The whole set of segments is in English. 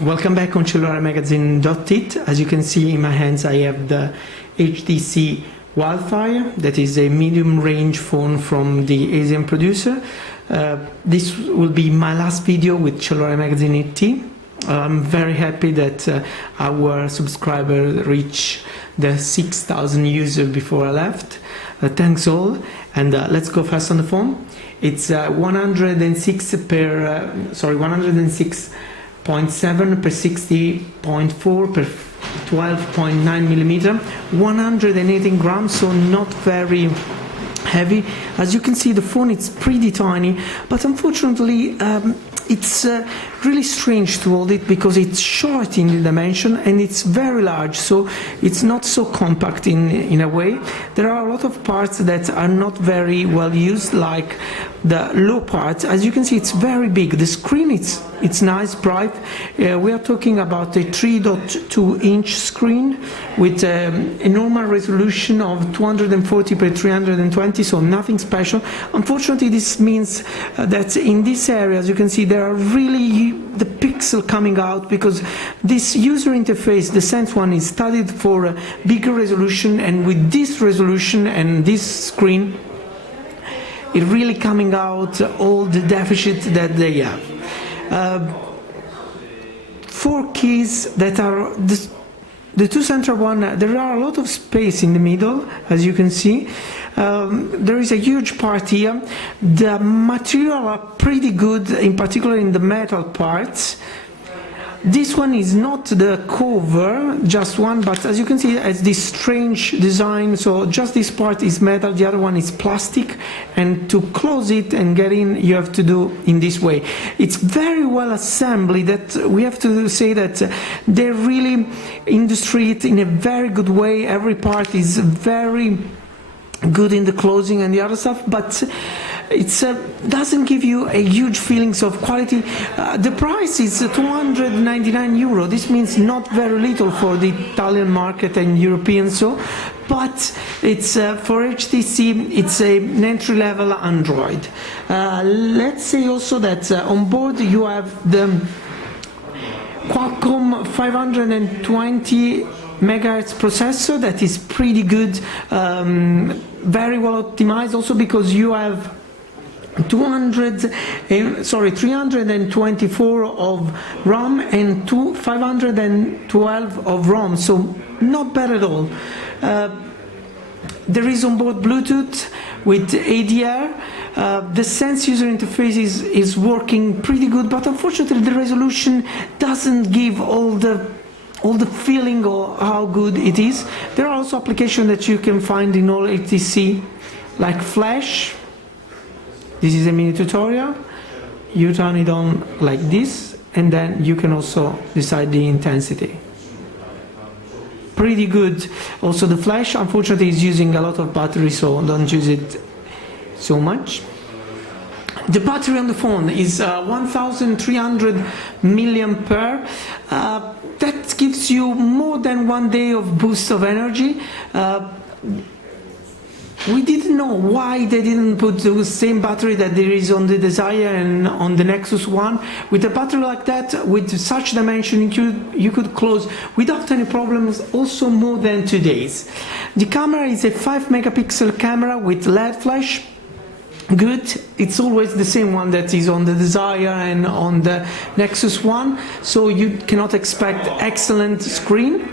Welcome back on CellulareMagazine.it. As you can see in my hands, I have the HTC Wildfire. That is a medium-range phone from the Asian producer. This will be my last video with CellulareMagazine.it. I'm very happy that our subscriber reached the 6,000 users before I left. Thanks all, and let's go fast on the phone. It's 106.7 per 60.4 per 12.9 millimeter, 118 grams, so not very heavy. As you can see, the phone is pretty tiny, but unfortunately it's really strange to hold it because it's short in the dimension and it's very large, so it's not so compact in a way. There are a lot of parts that are not very well used, like the low parts. As you can see, it's very big. The screen, it's nice, bright. We are talking about a 3.2-inch screen with a normal resolution of 240 by 320, so nothing special. Unfortunately, this means that in this area, as you can see, there are really the pixel coming out, because this user interface, the Sense one, is studied for a bigger resolution, and with this resolution and this screen, it really coming out all the deficits that they have. 4 keys that are the two central one. There are a lot of space in the middle, as you can see. There is a huge part here. The material are pretty good, in particular in the metal parts. This one is not the cover, just one, but as you can see, it has this strange design, so just this part is metal, the other one is plastic, and to close it and get in, you have to do in this way. It's very well assembled, that we have to say that they're really industry it in a very good way. Every part is very good in the closing and the other stuff, but it doesn't give you a huge feelings of quality. The price is 299 euro. This means not very little for the Italian market and European, so, but it's for HTC, it's an entry-level Android. Let's say also that on board you have the Qualcomm 520 megahertz processor. That is pretty good, very well optimized, also because you have 324 of RAM and 512 of ROM, so not bad at all. There is onboard Bluetooth with ADR. The Sense user interface is working pretty good, but unfortunately the resolution doesn't give all the feeling of how good it is. There are also applications that you can find in all HTC, like Flash. This is a mini tutorial. You turn it on like this, and then you can also decide the intensity. Pretty good. Also the Flash, unfortunately, is using a lot of battery, so don't use it so much. The battery on the phone is 1,300 milliampere. That gives you more than 1 day of boost of energy. We didn't know why they didn't put the same battery that there is on the Desire and on the Nexus One. With a battery like that, with such dimension, you could close without any problems also more than 2 days. The camera is a 5 megapixel camera with LED flash. Good. It's always the same one that is on the Desire and on the Nexus One, so you cannot expect excellent screen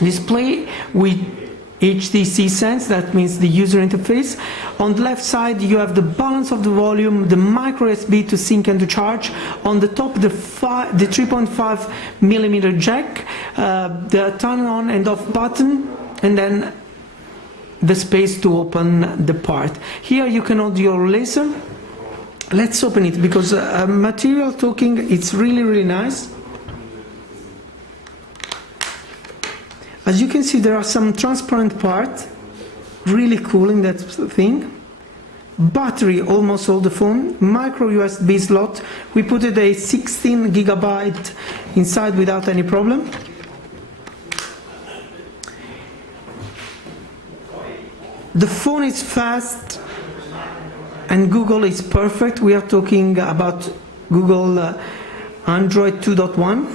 display with HTC Sense. That means the user interface. On the left side you have the balance of the volume, the micro USB to sync and to charge. On the top the 3.5 millimeter jack, the turn on and off button, and then the space to open the part. Here you can hold your laser. Let's open it, because material talking, it's really nice. As you can see, there are some transparent parts, really cool in that thing. Battery, almost all the phone. Micro USB slot. We put it a 16 gigabyte inside without any problem. The phone is fast and Google is perfect. We are talking about Google Android 2.1,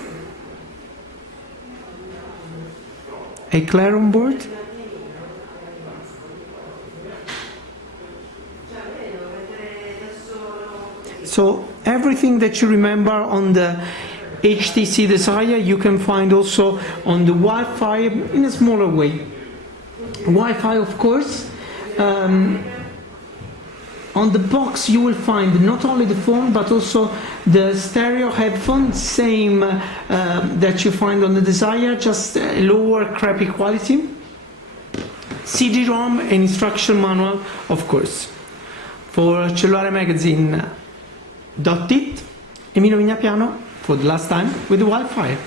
Eclair on board, so everything that you remember on the HTC Desire you can find also on the Wildfire in a smaller way. Wi-Fi, of course. On the box you will find not only the phone but also the stereo headphones, same that you find on the Desire, just a lower crappy quality. CD-ROM and instruction manual, of course. For CellulareMagazine.it, Emilio Vignapiano for the last time with the Wildfire.